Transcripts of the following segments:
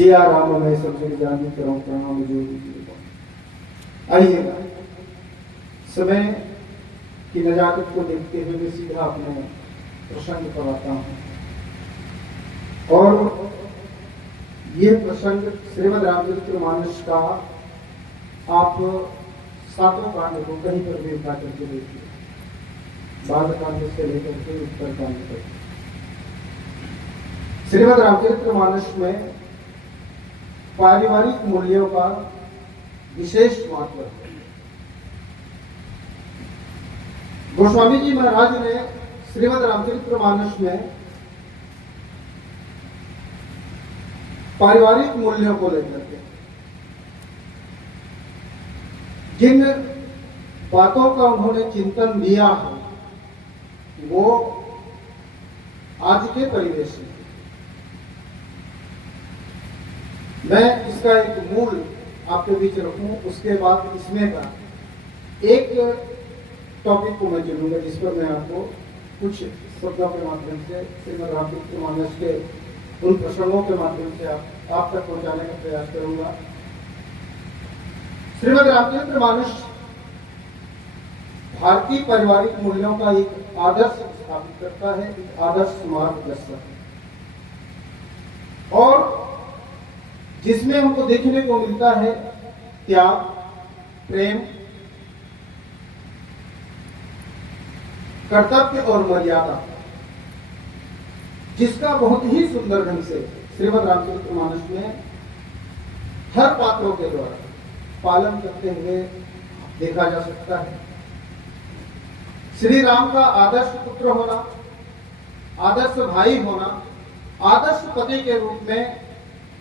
सिया राम में सबसे जानी करो प्रणाम जो। आइएगा, समय की नजाकत को देखते हुए मैं सीधा अपने प्रसंग पर आता हूँ। और ये प्रसंग श्रीमद् रामचरितमानस का आप सातों कांड को कहीं पर भी उठा करके देखिए, बाल कांड से लेकर के उत्तर कांड तक। श्रीमद् रामचरितमानस में पारिवारिक मूल्यों का विशेष महत्व है। गोस्वामी जी महाराज ने श्रीमद् रामचरितमानस में पारिवारिक मूल्यों को लेकर के जिन बातों का उन्होंने चिंतन दिया है वो आज के परिवेश में, मैं इसका एक मूल आपके बीच रखूं, उसके बाद इसमें का एक टॉपिक को मैं चुनूंगा जिस पर मैं आपको कुछ शब्दों के माध्यम से श्रीमद् रामचरितमानस के उन प्रसंगों के माध्यम से आप तक पहुंचाने का प्रयास करूंगा। श्रीमद् रामचरितमानस भारतीय पारिवारिक मूल्यों का एक आदर्श स्थापित करता है, एक आदर्श मार्गदर्शक है, और जिसमें हमको देखने को मिलता है त्याग, प्रेम, कर्तव्य और मर्यादा, जिसका बहुत ही सुंदर ढंग से श्रीमद् रामचरितमानस में हर पात्रों के द्वारा पालन करते हुए देखा जा सकता है। श्री राम का आदर्श पुत्र होना, आदर्श भाई होना, आदर्श पति के रूप में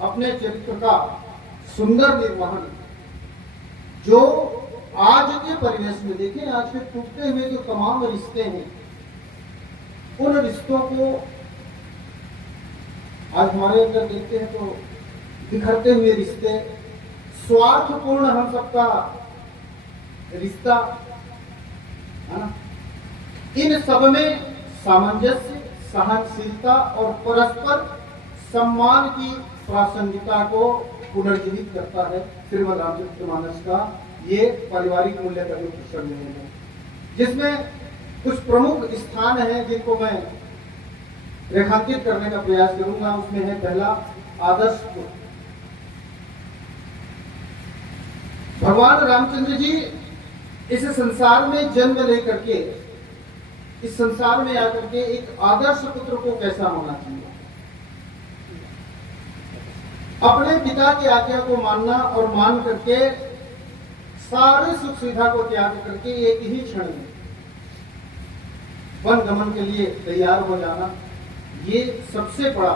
अपने चरित्र का सुंदर निर्वहन, जो आज के परिवेश में देखें, आज के टूटते हुए जो तमाम रिश्ते हैं, उन रिश्तों को आज हमारे अंदर देखते हैं तो बिखरते हुए रिश्ते, स्वार्थपूर्ण हम सबका रिश्ता है ना, इन सब में सामंजस्य, सहनशीलता और परस्पर सम्मान की प्रासंगिकता को पुनर्जीवित करता है श्रीमद् रामचरितमानस का ये पारिवारिक मूल्य का जो प्रसंग है, जिसमें कुछ प्रमुख स्थान हैं जिनको मैं रेखांकित करने का प्रयास करूंगा। उसमें है पहला, आदर्श पुत्र। भगवान रामचंद्र जी इस संसार में जन्म लेकर के, इस संसार में आकर के एक आदर्श पुत्र को कैसा होना चाहिए, अपने पिता की आज्ञा को मानना और मान करके सारे सुख सुविधा को त्याग करके एक ही क्षण में वन गमन के लिए तैयार हो जाना, ये सबसे बड़ा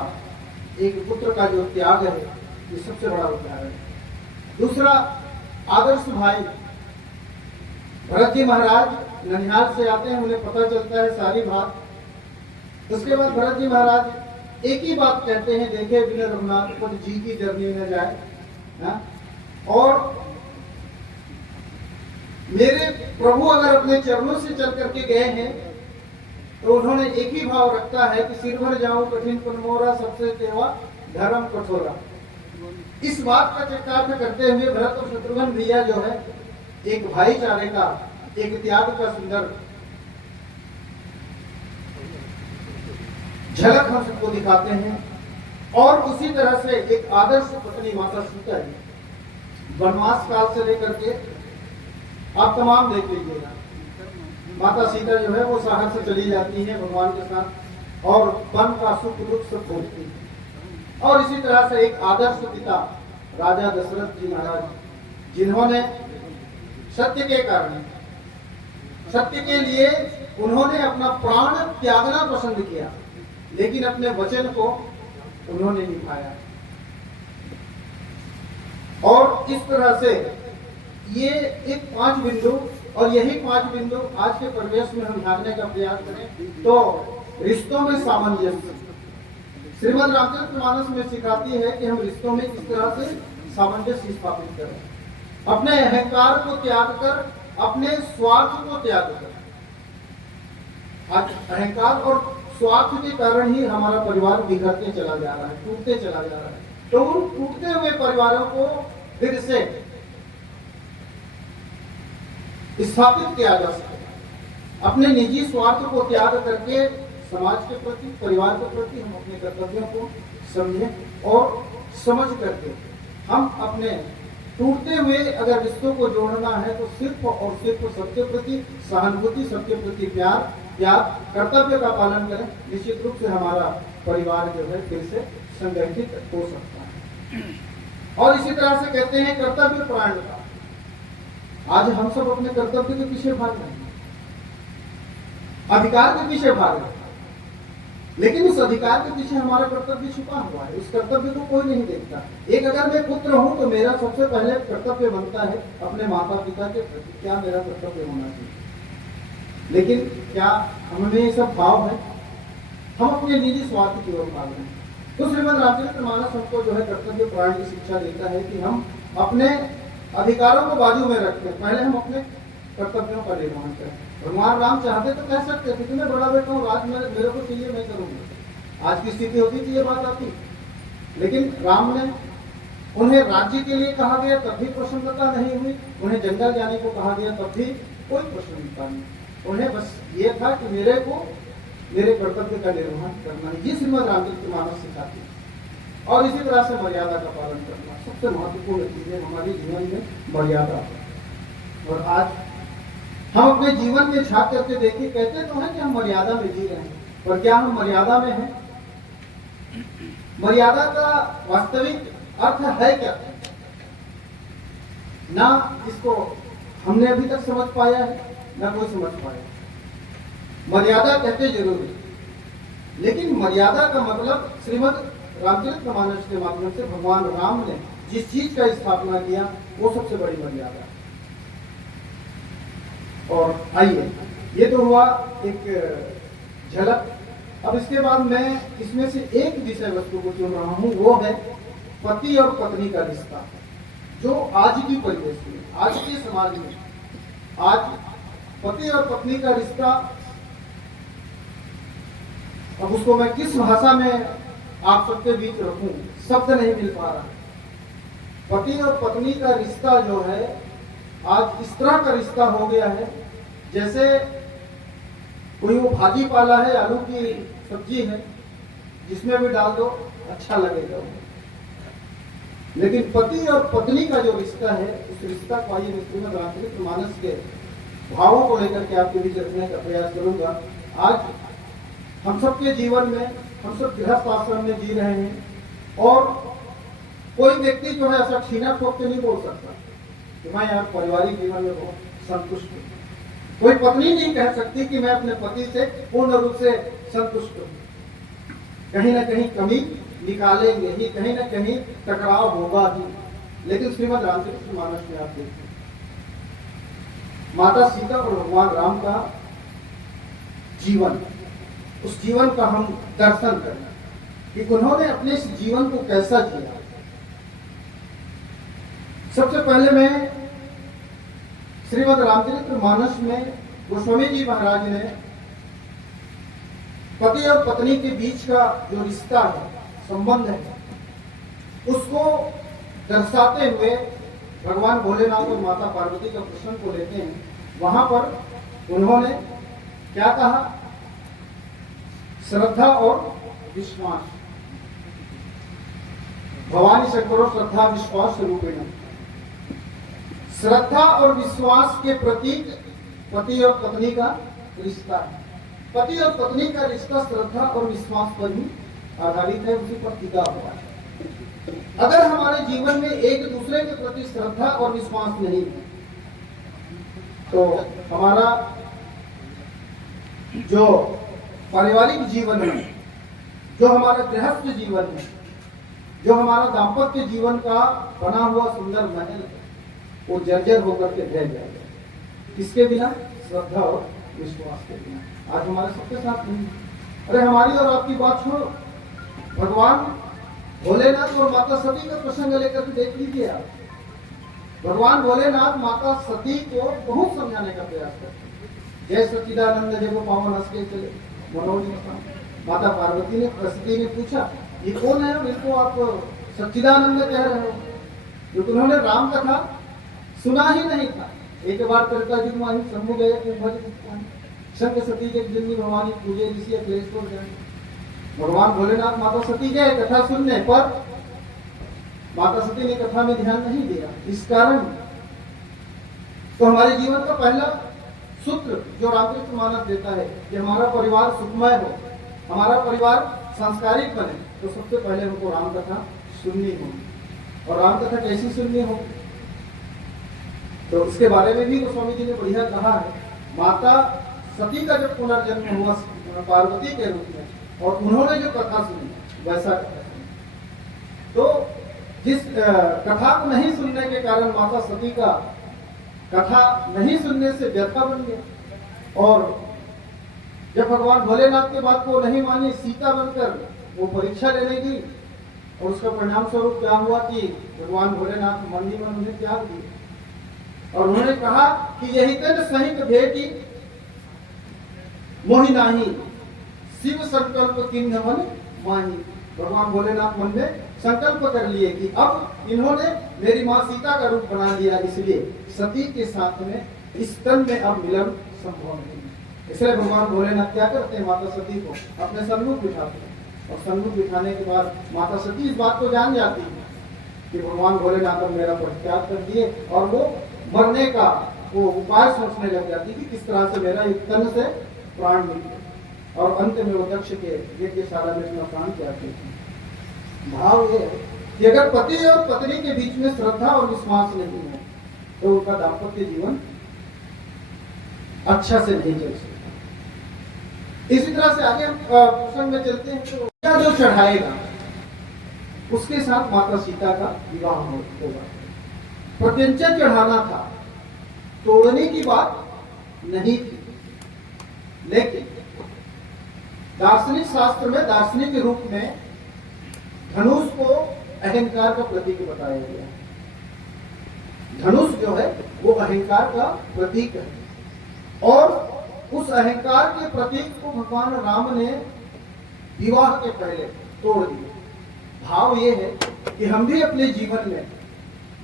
एक पुत्र का जो त्याग है, ये सबसे बड़ा उदाहरण है। दूसरा, आदर्श भाई। भरत जी महाराज ननिहाल से आते हैं, उन्हें पता चलता है सारी बात। उसके बाद भरत जी महाराज एक ही बात कहते हैं, देखे बिना रघुनाथपति जी की जर्नी न जाए ना? और मेरे प्रभु अगर अपने चरणों से चल करके गए हैं तो उन्होंने एक ही भाव रखता है कि सिर भर जाऊं कठिन पनमोरा, सबसे तेवा धर्म कठोरा। इस बात का चरितार्थ करते हुए भरत और शत्रुघ्न भैया जो है एक भाईचारे का, एक त्याग का सुंदर झलक हम सबको दिखाते हैं। और उसी तरह से एक आदर्श पत्नी माता सीता है, वनवास काल से लेकर के आप तमाम देख लीजिएगा, माता सीता जो है वो शहर से चली जाती है भगवान के साथ और वन का सुख दुख सब भोगती है। और इसी तरह से एक आदर्श पिता राजा दशरथ जी महाराज, जिन्होंने सत्य के कारण, सत्य के लिए उन्होंने अपना प्राण त्यागना पसंद किया, लेकिन अपने वचन को उन्होंने निभाया। और इस तरह से ये एक 5 बिंदु, और यही 5 बिंदु आज के परिवेश में हम ढालने का प्रयास करें तो रिश्तों में सामंजस्य श्रीमद् रामचरितमानस में सिखाती है कि हम रिश्तों में किस तरह से सामंजस्य स्थापित करें, अपने अहंकार को त्याग कर, अपने स्वार्थ को त्याग कर। आज अहंकार और स्वार्थ के कारण ही हमारा परिवार बिखरते चला जा रहा है, टूटते चला जा रहा है। तो उन टूटते हुए परिवारों को फिर से स्थापित किया जा सके। अपने निजी स्वार्थ को त्याग करके समाज के प्रति, परिवार के प्रति हम अपने कर्तव्यों को समझें और समझ करके हम अपने टूटते हुए अगर रिश्तों को जोड़ना है तो सिर्फ और सिर्फ सबके प्रति सहानुभूति, सबके प्रति प्यार, त्याग, कर्तव्य का पालन करें। निश्चित रूप से हमारा परिवार जो है फिर से संगठित हो सकता है। और इसी तरह से कहते हैं कर्तव्य परायणता। आज हम सब अपने कर्तव्य के पीछे भाग रहे हैं, अधिकार के पीछे भाग रहे हैं, लेकिन उस अधिकार के पीछे हमारा कर्तव्य छुपा हुआ है। उस कर्तव्य को कोई नहीं देखता। एक अगर मैं पुत्र हूं तो मेरा सबसे पहले कर्तव्य बनता है अपने माता पिता के प्रति, क्या मेरा कर्तव्य होना चाहिए। लेकिन क्या हमें ये सब भाव है? हम अपने निजी स्वार्थ की ओर भाग रहे हैं। तो श्रीमद् रामचरितमानस हमको जो है कर्तव्य परायण की शिक्षा देता है कि हम अपने अधिकारों को बाजू में रखते हैं, पहले हम अपने कर्तव्यों का निर्वहन करें। भगवान राम चाहते तो कह सकते थे कि मैं बड़ा बेटा हूँ, राज मेरे को चाहिए, मैं करूंगा। आज की स्थिति होती थी ये बात आती, लेकिन राम ने उन्हें राज्य के लिए कहा गया तब भी प्रसन्नता नहीं हुई, उन्हें जंगल जाने को कहा गया तब भी कोई प्रसन्नता नहीं। उन्हें बस ये था कि मेरे को मेरे कर्तव्य का निर्वहन करना है। ये श्रीमद् रामचरितमानस सिखाती है। और इसी तरह से मर्यादा का पालन करना सबसे महत्वपूर्ण चीज है हमारे जीवन में, मर्यादा। और आज हम अपने जीवन में झांक करके देखिए, कहते तो हैं कि हम मर्यादा में जी रहे हैं, पर क्या हम मर्यादा में हैं? मर्यादा का वास्तविक अर्थ है क्या? ना इसको हमने अभी तक समझ पाया है, ना कोई समझ पाया। मर्यादा कहते जरूर है, लेकिन मर्यादा का मतलब श्रीमद् रामचरितमानस के माध्यम से भगवान राम ने जिस चीज का स्थापना किया वो सबसे बड़ी मर्यादा है। और आइए, ये तो हुआ एक झलक। अब इसके बाद मैं इसमें से एक विषय वस्तु को चुन रहा हूं, वो है पति और पत्नी का रिश्ता, जो आज की परिवेश में, आज के समाज में, आज पति और पत्नी का रिश्ता, अब उसको मैं किस भाषा में आप सबके बीच रखूं, शब्द नहीं मिल पा रहा। पति और पत्नी का रिश्ता जो है आज इस तरह का रिश्ता हो गया है जैसे कोई वो भाजी पाला है, आलू की सब्जी है, जिसमें भी डाल दो अच्छा लगेगा। लेकिन पति और पत्नी का जो रिश्ता है, उस रिश्ता को आइए श्रीमद् रामचरितमानस के भावों को लेकर के आपके बीच रखने का प्रयास करूंगा। आज हम सबके जीवन में, हम सब गृहस्थ आश्रम में जी रहे हैं, और कोई व्यक्ति जो है ऐसा छीना ठोक के नहीं बोल सकता कि मैं यार पारिवारिक जीवन में बहुत संतुष्ट हूँ। कोई पत्नी नहीं कह सकती कि मैं अपने पति से पूर्ण रूप से संतुष्ट हूँ। कहीं ना कहीं कमी निकालेंगे ही, कहीं ना कहीं टकराव होगा ही। लेकिन श्रीमद् रामचरितमानस में आप देखते माता सीता और भगवान राम का जीवन, उस जीवन का हम दर्शन करें कि उन्होंने अपने इस जीवन को कैसा जिया। सबसे पहले मैं श्रीमद् रामचरितमानस में गोस्वामी जी महाराज ने पति और पत्नी के बीच का जो रिश्ता है, संबंध है, उसको दर्शाते हुए भगवान भोलेनाथ और माता पार्वती का प्रसंग को लेते हैं। वहां पर उन्होंने क्या कहा? श्रद्धा और विश्वास। भवानी शंकरो श्रद्धा विश्वास रूपेण। श्रद्धा और विश्वास के प्रतीक पति और पत्नी का रिश्ता है। पति और पत्नी का रिश्ता श्रद्धा और विश्वास पर ही आधारित है, उसी पर टिका हुआ है। अगर हमारे जीवन में एक दूसरे के प्रति श्रद्धा और विश्वास नहीं है तो हमारा जो पारिवारिक जीवन है, जो हमारा गृहस्थ जीवन है, जो हमारा दाम्पत्य जीवन का बना हुआ सुंदर महल है, वो जर्जर होकर के ढह जाएगा। किसके बिना? श्रद्धा और विश्वास के बिना। आज हमारे सबके साथ नहीं। अरे हमारी और आपकी बात छोड़ो, भगवान भोलेनाथ और माता सती का प्रसंग लेकर देख लीजिए आप। भगवान भोलेनाथ माता सती को बहुत समझाने का प्रयास करते हैं। जय सच्चिदानंद जब पावन हंस के चले मनोज। माता पार्वती ने, सती ने पूछा ये कौन है और इनको आप सच्चिदानंद कह रहे हो, क्योंकि उन्होंने राम कथा सुना ही नहीं था। एक बार त्रेता युग में शंभु गए शंख सती के जिंदगी भवानी पूजे ऋषि अखिलेश्वर जाए। भगवान भोलेनाथ माता सती गए कथा सुनने पर, माता सती ने कथा में ध्यान नहीं दिया। इस कारण तो हमारे जीवन का पहला सूत्र जो रामकृष्ण मानस देता है कि हमारा परिवार सुखमय हो, हमारा परिवार सांस्कारिक बने, तो सबसे पहले हमको राम कथा सुननी होगी। और राम कथा कैसी सुननी होगी, तो उसके बारे में भी गोस्वामी जी ने बढ़िया कहा है। माता सती का जब पुनर्जन्म हुआ पार्वती के रूप में, और उन्होंने जो कथा सुनी वैसा कथा सुनी, तो जिस कथा को नहीं सुनने के कारण माता सती का कथा नहीं सुनने से व्यथा बन गया। और जब भगवान भोलेनाथ के बात को नहीं मानी, सीता बनकर वो परीक्षा लेने गई, और उसका परिणाम स्वरूप क्या हुआ कि भगवान भोलेनाथ मन ही मन उन्हें त्याग दिए। और उन्होंने कहा कि यही तन सहित भेटी मोहि नाही, शिव संकल्प किन्ह मन माही। भगवान भोलेनाथ मन में संकल्प कर लिए कि अब इन्होंने मेरी माँ सीता का रूप बना लिया, इसलिए सती के साथ में इस तन में अब मिलन संभव नहीं। इसलिए भगवान भोलेनाथ क्या करते हैं, माता सती को अपने सन्मुख बिठाते हैं, और सन्मुख बिठाने के बाद माता सती इस बात को जान जाती है कि भगवान भोलेनाथ अब मेरा परित्याग कर दिए, और वो मरने का वो उपाय सोचने लग जाती कि किस तरह से मेरा एक तन से प्राण निकले। और अंत में वो दक्ष के यज्ञशाला में अपना प्राण त्यागते थे। भाव ये है कि अगर पति और पत्नी के बीच में श्रद्धा और विश्वास नहीं है, तो उनका दाम्पत्य जीवन अच्छा से नहीं चल सकता। इसी तरह से आगे हम प्रसंग में चलते हैं। तो जो चढ़ाएगा उसके साथ माता सीता का विवाह होगा। प्रत्यंचा चढ़ाना था, तोड़ने की बात नहीं थी। लेकिन दार्शनिक शास्त्र में दार्शनिक के रूप में धनुष को अहंकार का प्रतीक बताया गया। धनुष जो है वो अहंकार का प्रतीक है, और उस अहंकार के प्रतीक को भगवान राम ने विवाह के पहले तोड़ दिया। भाव ये है कि हम भी अपने जीवन में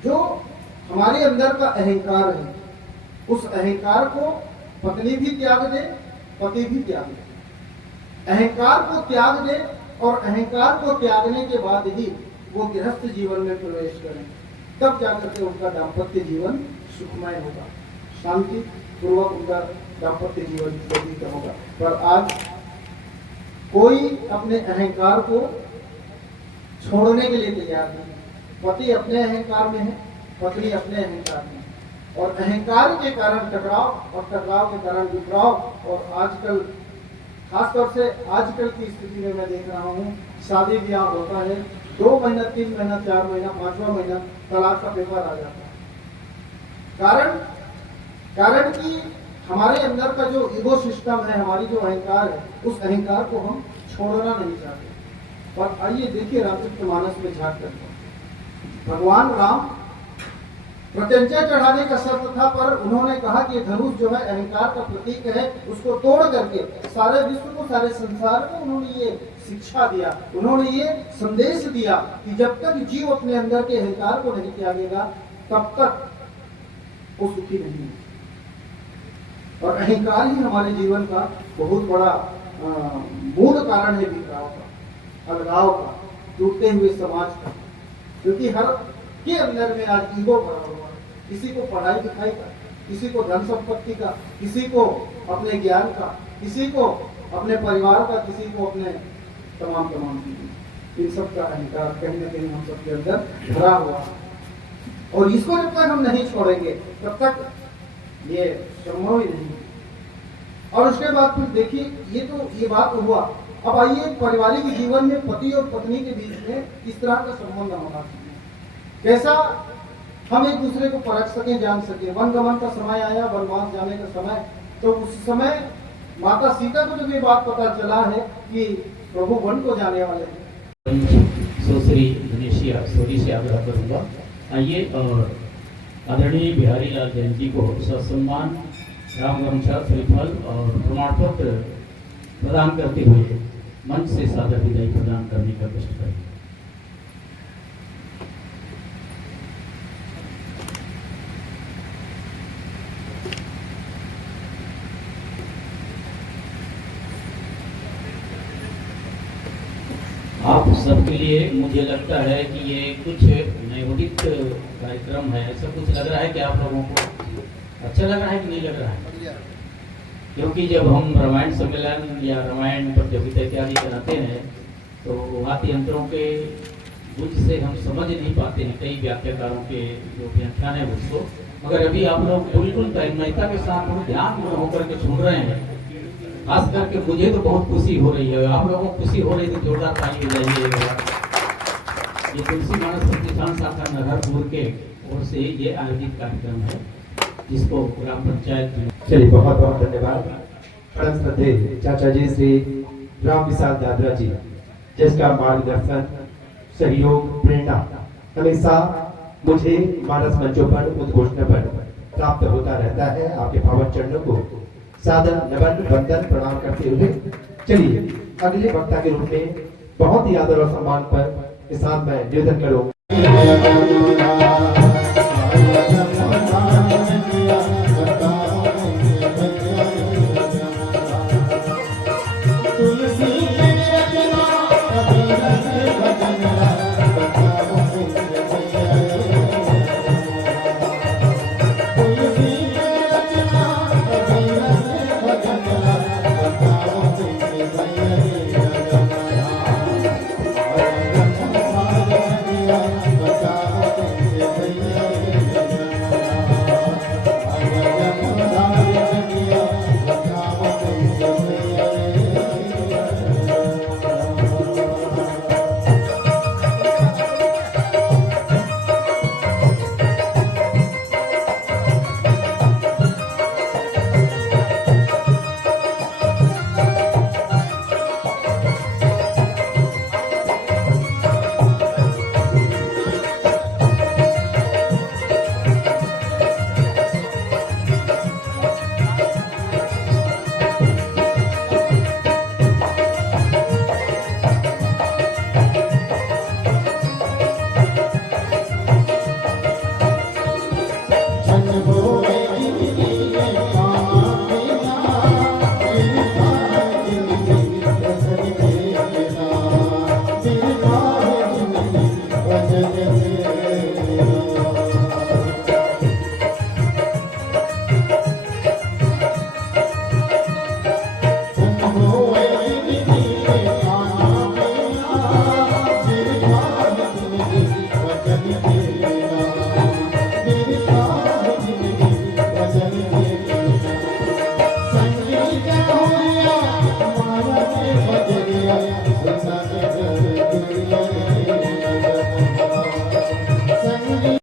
जो हमारे अंदर का अहंकार है, उस अहंकार को पत्नी भी त्याग दे, पति भी त्याग दे। अहंकार को त्याग दे, और अहंकार को त्यागने के बाद ही वो गृहस्थ जीवन में प्रवेश करें, तब जाकर के उनका दाम्पत्य जीवन सुखमय होगा, शांति पूर्वक उनका दाम्पत्य जीवन व्यतीत होगा। पर आज कोई अपने अहंकार को छोड़ने के लिए तैयार नहीं। पति अपने अहंकार में है, पत्नी अपने अहंकार में है, और अहंकार के कारण टकराव, और टकराव के कारण विप्राव। और आजकल खासतौर से आजकल की स्थिति में मैं देख रहा हूँ, शादी ब्याह होता है, 2 महीना 3 महीना 4 महीना 5वां महीना तलाक का पेपर आ जाता है। कारण कि हमारे अंदर का जो ईगो सिस्टम है, हमारी जो अहंकार है, उस अहंकार को हम छोड़ना नहीं चाहते। और आइए देखिए रामचरितमानस में झांक करके भगवान राम प्रत्यंचा चढ़ाने का शर्त था, पर उन्होंने कहा कि धनुष जो है अहंकार का प्रतीक है, उसको तोड़ करके सारे विश्व को, सारे संसार को उन्होंने ये शिक्षा दिया, उन्होंने ये संदेश दिया कि जब तक जीव अपने अंदर के अहंकार को नहीं त्यागेगा, तब तक वो सुखी नहीं है। और अहंकार ही हमारे जीवन का बहुत बड़ा मूल कारण है बिखराव का, अलगाव का, टूटते हुए समाज का। क्योंकि हर के अंदर में आज ईगो भरा हुआ है, किसी को पढ़ाई लिखाई का, किसी को धन संपत्ति का, किसी को अपने ज्ञान का, किसी को अपने परिवार का, किसी को अपने तमाम चीजें। इन सब का अहंकार कहीं ना कहीं हम सबके अंदर भरा हुआ है, और इसको जब तक हम नहीं छोड़ेंगे तब तक ये संभव ही नहीं। और उसके बाद फिर देखिए, ये बात हुआ। अब आइए पारिवारिक जीवन में पति और पत्नी के बीच में किस तरह का संबंध होना चाहिए, कैसा हम एक दूसरे को परख सकें, जान सकें। वनगमन का समय आया, वनवास जाने का समय, तो उस समय माता सीता को जब ये बात पता चला है कि प्रभु वन को जाने वाले हैं, सुश्री धनेशिया सोरी से आग्रह करूंगा, आइए और आदरणीय बिहारी लाल जैन जी को ससम्मान राम गमछा, श्रीफल और प्रमाण पत्र प्रदान करते हुए मंच से सादर विदाई प्रदान करने का कष्ट करें। आप सबके लिए मुझे लगता है कि ये कुछ नवोदित कार्यक्रम है, ऐसा कुछ लग रहा है कि आप लोगों को अच्छा लग रहा है कि नहीं लग रहा है? क्योंकि जब हम रामायण सम्मेलन या रामायण प्रतियोगिता इत्यादि कराते हैं तो वाद्य यंत्रों के बुझ से हम समझ नहीं पाते हैं कई व्याख्याकारों के जो व्याख्यान है उसको, मगर अभी आप लोग बिल्कुल तन्मयता के साथ और ध्यान में होकर के सुन रहे हैं। खास करके मुझे तो बहुत खुशी हो रही है, आप लोगों को खुशी हो रही है तो जोरदार ताली बजाइए। ये तुलसी मानस प्रतिष्ठान शाखा नरहरपुर के ओर से ये आयोजित कार्यक्रम है जिसको ग्राम पंचायत में। चलिए बहुत बहुत धन्यवाद परम श्रद्धेय चाचा जी श्री राम विशाल दादरा जी, जिसका मार्गदर्शन सहयोग प्रेरणा हमेशा मुझे मानस मंचों पर उद्घोषणा पर प्राप्त होता रहता है। आपके पावन चरणों को सादर नमन वंदन प्रणाम करते हुए चलिए अगले वक्ता के रूप में बहुत ही आदर और सम्मान पर इस साथ मैं निवेदन करूँ।